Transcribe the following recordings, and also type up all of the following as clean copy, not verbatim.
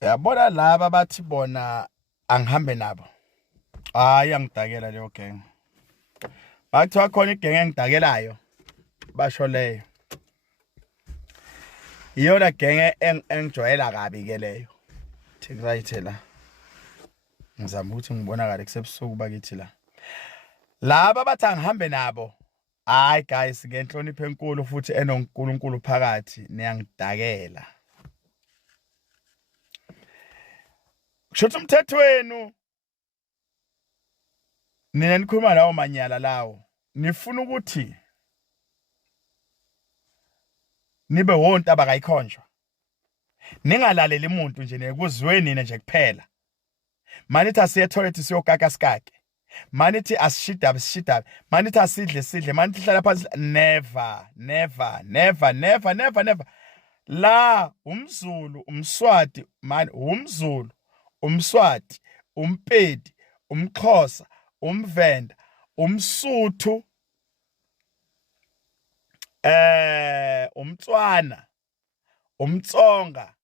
Yabona laba bathi bona angihambe nabo. Hayi angidakela leyo gang. Bathiwa khona igenge engidakelayo basho leyo. Iyona genge engijwayela kabi ke leyo. Take right la. Ngizama ukuthi ngibonakala kusebusuku bakithi la. Laba bathi angihambe nabo. Hayi guys, ngenhlonipho enkulu futhi enoNkulunkulu phakathi niyangidakela. Kushuthi umthetho wenu nina nikhuluma lawo manyala lawo nifuna ukuthi nibe wonke abakayikhonjwa. Ningalaleli umuntu nje nekuzweni nina nje kuphela. Manithi asiye toilet siyokaka sikake. Manithi asishida. Manithi asidle. Manithi hlala phansi. Never. La umZulu, umSwati, umZulu, umSwati, uMpedi, umXhosa, umVenda, umSuthu, umTswana, umTsonga,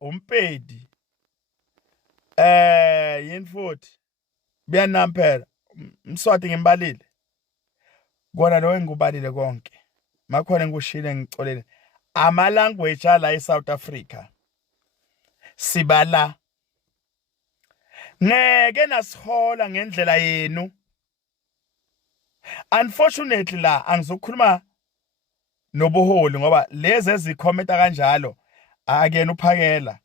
uMpedi, yini futhi biyanami phela umSwati ngimbalile kona lo engikubalile konke makhona ngikushile ngicolele ama language ala eSouth Africa sibala ngeke nasihola ngendlela yenu. Unfortunately la angizokhuluma nobuholi ngoba lezi ezikhomenta kanjalo akena uphakela,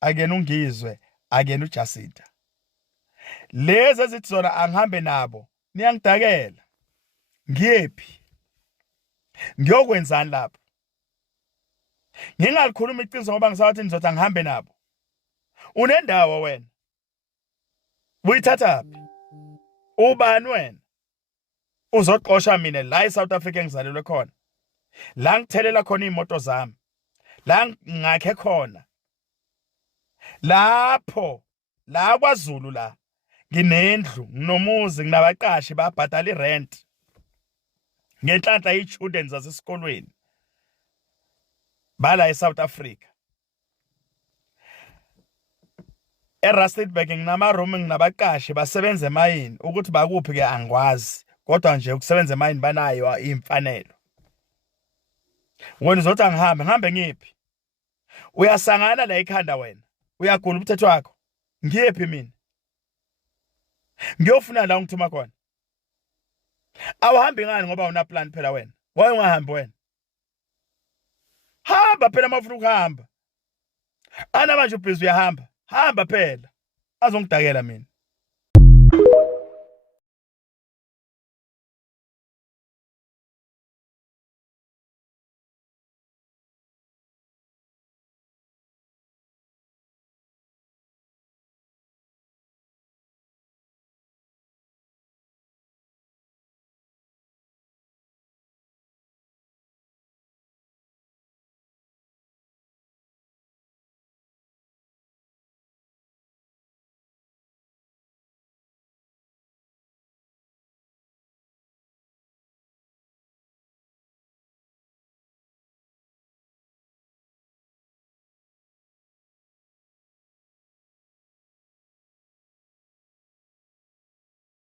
akena ungizwe, akena uJacinta. Lezi ezithi zona angihambe nabo niyangidakela. Ngiyephi? Ngiyokwenzani lapho? Ngingalikhuluma iqiniso ngoba ngisawathi nizothi angihambe nabo. Unendawo wena. Uyithathaphi? Ubani wena? Uzoqosha mina la eSouth Africa engizalelwe khona. La ngithelela khona imoto zami. La ngakhe khona. Lapho la kwaZulu la nginendlu, nginomuzi, nginabaqashi babhadala irent. Ngenhlanhla i-students zasesikolweni. Bala eSouth Africa. eRustenburg nginama room nginabaqashi basebenza emayini ukuthi bakuphi ke angikwazi kodwa nje ukusebenza emayini banayo imfanelo. Wena uzothi ngihambe ngiphi? Uyasangana la ekhanda wena. Uyagula umthetho wakho. Ngiyephi mina? Ngiyofuna la ngithuma khona. Awuhambi ngani ngoba una plan phela wena. Waye ungahambi wena. Hamba phela mafuna ukuhamba. Ana manje ubhizi uyahamba. Hamba phela. Azongidakela mina.